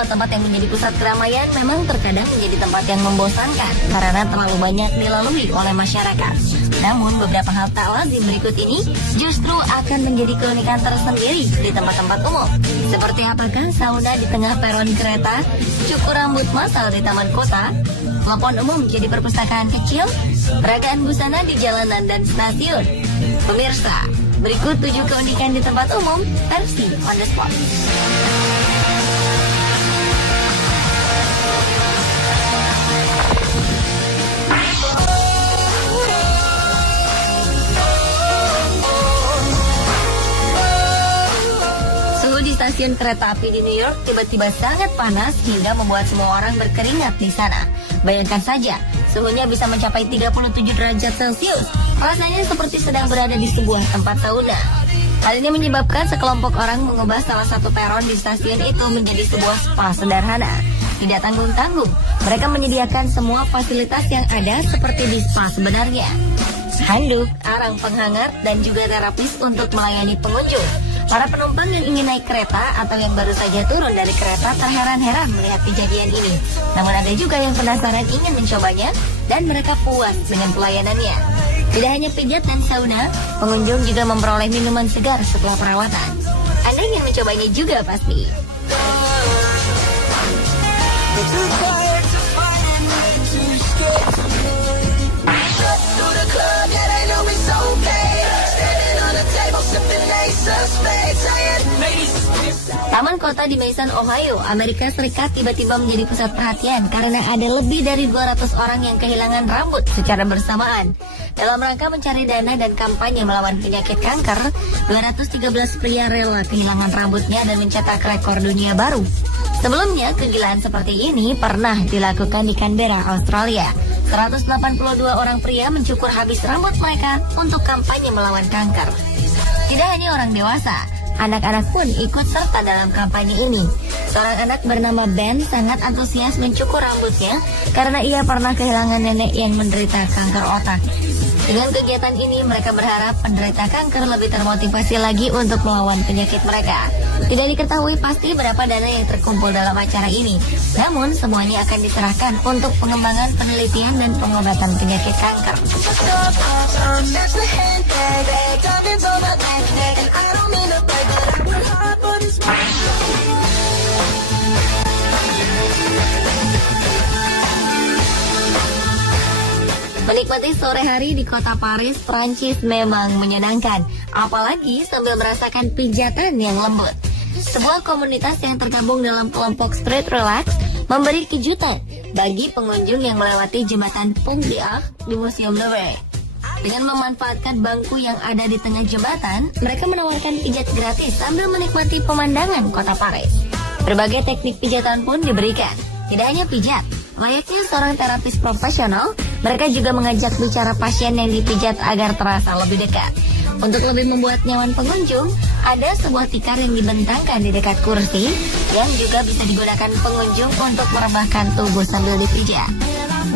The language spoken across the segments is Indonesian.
tempat-tempat yang menjadi pusat keramaian memang terkadang menjadi tempat yang membosankan karena terlalu banyak dilalui oleh masyarakat. Namun beberapa hal tak lazim berikut ini justru akan menjadi keunikan tersendiri di tempat-tempat umum. Seperti apakah sauna di tengah peron kereta, cukur rambut massal di taman kota, telepon umum jadi perpustakaan kecil, peragaan busana di jalanan dan stasiun. Pemirsa, berikut 7 keunikan di tempat umum versi on the spot. Di stasiun kereta api di New York tiba-tiba sangat panas hingga membuat semua orang berkeringat di sana. Bayangkan saja, suhunya bisa mencapai 37 derajat Celcius. Rasanya seperti sedang berada di sebuah tempat sauna. Hal ini menyebabkan sekelompok orang mengubah salah satu peron di stasiun itu menjadi sebuah spa sederhana. Tidak tanggung-tanggung, mereka menyediakan semua fasilitas yang ada seperti di spa sebenarnya. Handuk, arang penghangat, dan juga terapis untuk melayani pengunjung. Para penumpang yang ingin naik kereta atau yang baru saja turun dari kereta terheran-heran melihat kejadian ini. Namun ada juga yang penasaran ingin mencobanya dan mereka puas dengan pelayanannya. Tidak hanya pijat dan sauna, pengunjung juga memperoleh minuman segar setelah perawatan. Anda ingin mencobanya juga pasti. Taman kota di Mason, Ohio, Amerika Serikat tiba-tiba menjadi pusat perhatian karena ada lebih dari 200 orang yang kehilangan rambut secara bersamaan. Dalam rangka mencari dana dan kampanye melawan penyakit kanker, 213 pria rela kehilangan rambutnya dan mencetak rekor dunia baru. Sebelumnya, kegilaan seperti ini pernah dilakukan di Canberra, Australia. 182 orang pria mencukur habis rambut mereka untuk kampanye melawan kanker. Tidak hanya orang dewasa, anak-anak pun ikut serta dalam kampanye ini. Seorang anak bernama Ben sangat antusias mencukur rambutnya karena ia pernah kehilangan nenek yang menderita kanker otak. Dengan kegiatan ini, mereka berharap penderita kanker lebih termotivasi lagi untuk melawan penyakit mereka. Tidak diketahui pasti berapa dana yang terkumpul dalam acara ini. Namun, semuanya akan diserahkan untuk pengembangan penelitian dan pengobatan penyakit kanker. Menikmati sore hari di kota Paris, Prancis memang menyenangkan, apalagi sambil merasakan pijatan yang lembut. Sebuah komunitas yang tergabung dalam kelompok Street Relax memberi kejutan bagi pengunjung yang melewati jembatan Pont d'Arc di Museum Louvre. Dengan memanfaatkan bangku yang ada di tengah jembatan, mereka menawarkan pijat gratis sambil menikmati pemandangan kota Paris. Berbagai teknik pijatan pun diberikan, tidak hanya pijat. Layaknya seorang terapis profesional, mereka juga mengajak bicara pasien yang dipijat agar terasa lebih dekat. Untuk lebih membuat nyaman pengunjung, ada sebuah tikar yang dibentangkan di dekat kursi yang juga bisa digunakan pengunjung untuk merebahkan tubuh sambil dipijat.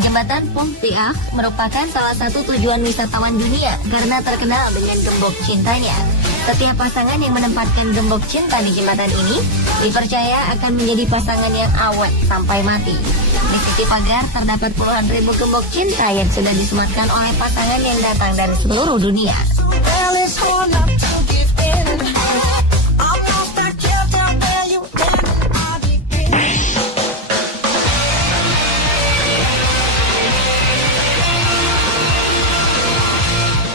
Jembatan Pont d'Arc merupakan salah satu tujuan wisatawan dunia karena terkenal dengan gembok cintanya. Setiap pasangan yang menempatkan gembok cinta di jembatan ini dipercaya akan menjadi pasangan yang awet sampai mati. Di sisi pagar terdapat puluhan ribu gembok cinta yang sudah disematkan oleh pasangan yang datang dari seluruh dunia.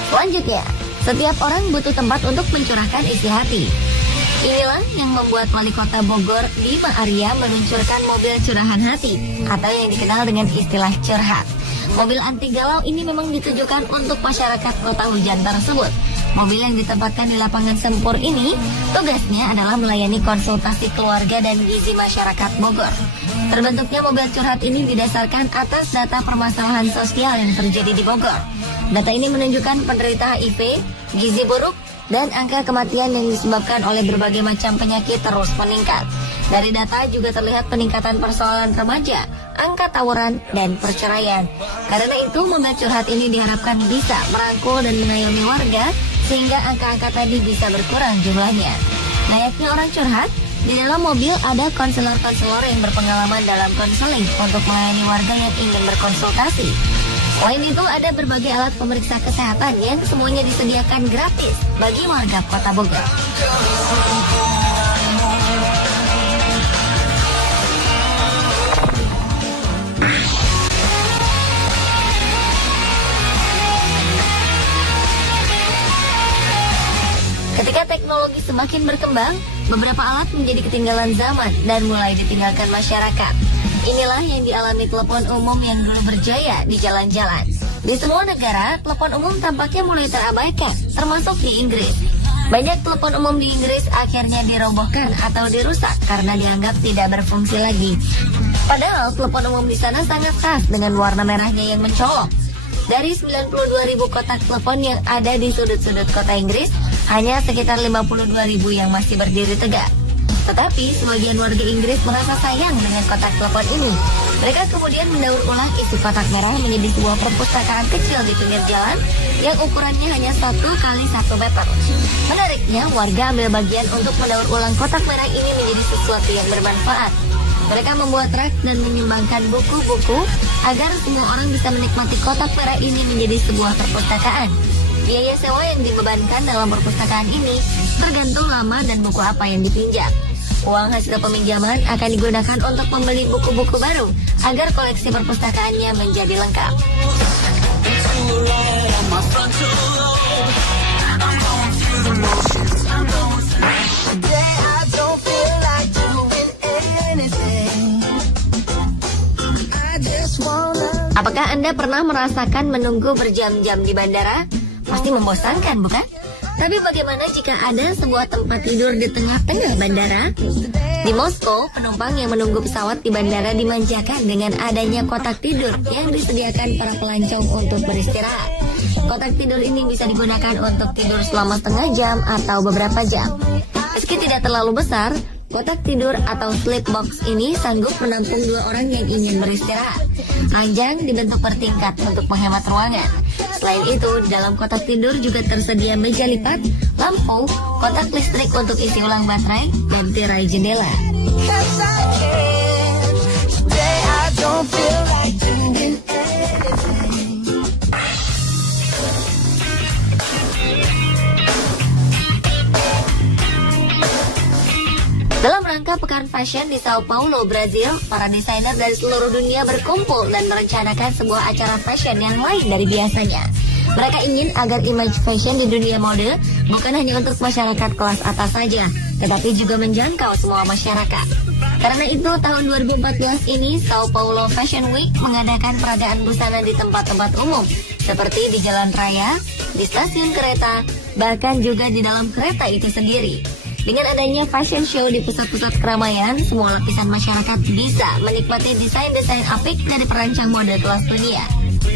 Selanjutnya, setiap orang butuh tempat untuk mencurahkan isi hati. Inilah yang membuat Wali Kota Bogor, Bima Arya, meluncurkan mobil curahan hati atau yang dikenal dengan istilah curhat. Mobil anti galau ini memang ditujukan untuk masyarakat kota hujan tersebut. Mobil yang ditempatkan di lapangan Sempur ini tugasnya adalah melayani konsultasi keluarga dan gizi masyarakat Bogor. Terbentuknya mobil curhat ini didasarkan atas data permasalahan sosial yang terjadi di Bogor. Data ini menunjukkan penderita HIV, gizi buruk, dan angka kematian yang disebabkan oleh berbagai macam penyakit terus meningkat. Dari data juga terlihat peningkatan persoalan remaja, angka tawuran, dan perceraian. Karena itu, mobil curhat ini diharapkan bisa merangkul dan mengayomi warga sehingga angka-angka tadi bisa berkurang jumlahnya. Layaknya orang curhat, Di dalam mobil ada konselor-konselor yang berpengalaman dalam konseling untuk melayani warga yang ingin berkonsultasi. Selain itu, ada berbagai alat pemeriksa kesehatan yang semuanya disediakan gratis bagi warga Kota Bogor. Ketika teknologi semakin berkembang, beberapa alat menjadi ketinggalan zaman dan mulai ditinggalkan masyarakat. Inilah yang dialami telepon umum yang dulu berjaya di jalan-jalan. Di semua negara, telepon umum tampaknya mulai terabaikan, termasuk di Inggris. Banyak telepon umum di Inggris akhirnya dirobohkan atau dirusak karena dianggap tidak berfungsi lagi. Padahal telepon umum di sana sangat khas dengan warna merahnya yang mencolok. Dari 92.000 kotak telepon yang ada di sudut-sudut kota Inggris, hanya sekitar 52.000 yang masih berdiri tegak. Tetapi sebagian warga Inggris merasa sayang dengan kotak telepon ini. Mereka kemudian mendaur ulang isi kotak merah menjadi sebuah perpustakaan kecil di pinggir jalan yang ukurannya hanya 1 kali 1 meter. Menariknya, warga ambil bagian untuk mendaur ulang kotak merah ini menjadi sesuatu yang bermanfaat. Mereka membuat rak dan menyumbangkan buku-buku agar semua orang bisa menikmati kotak merah ini menjadi sebuah perpustakaan. Biaya sewa yang dibebankan dalam perpustakaan ini tergantung lama dan buku apa yang dipinjam. Uang hasil peminjaman akan digunakan untuk membeli buku-buku baru agar koleksi perpustakaannya menjadi lengkap. Apakah Anda pernah merasakan menunggu berjam-jam di bandara? Pasti membosankan, bukan? Tapi bagaimana jika ada sebuah tempat tidur di tengah-tengah bandara? Di Moskow, penumpang yang menunggu pesawat di bandara dimanjakan dengan adanya kotak tidur yang disediakan para pelancong untuk beristirahat. Kotak tidur ini bisa digunakan untuk tidur selama setengah jam atau beberapa jam. Meski tidak terlalu besar, kotak tidur atau sleep box ini sanggup menampung 2 orang yang ingin beristirahat. Ranjang dibentuk bertingkat untuk menghemat ruangan. Selain itu, dalam kotak tidur juga tersedia meja lipat, lampu, kotak listrik untuk isi ulang baterai, dan tirai jendela. Dalam rangka Pekan Fashion di Sao Paulo, Brazil, para desainer dari seluruh dunia berkumpul dan merencanakan sebuah acara fashion yang lain dari biasanya. Mereka ingin agar image fashion di dunia mode bukan hanya untuk masyarakat kelas atas saja, tetapi juga menjangkau semua masyarakat. Karena itu, tahun 2014 ini, Sao Paulo Fashion Week mengadakan peragaan busana di tempat-tempat umum, seperti di jalan raya, di stasiun kereta, bahkan juga di dalam kereta itu sendiri. Dengan adanya fashion show di pusat-pusat keramaian, semua lapisan masyarakat bisa menikmati desain-desain apik dari perancang mode kelas dunia.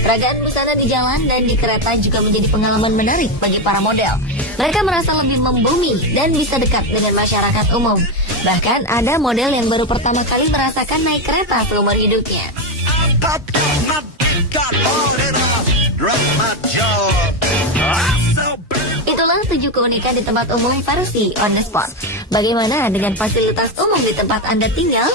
Peragaan busana di jalan dan di kereta juga menjadi pengalaman menarik bagi para model. Mereka merasa lebih membumi dan bisa dekat dengan masyarakat umum. Bahkan ada model yang baru pertama kali merasakan naik kereta seumur hidupnya. Itulah 7 keunikan di tempat umum versi on the spot. Bagaimana dengan fasilitas umum di tempat Anda tinggal?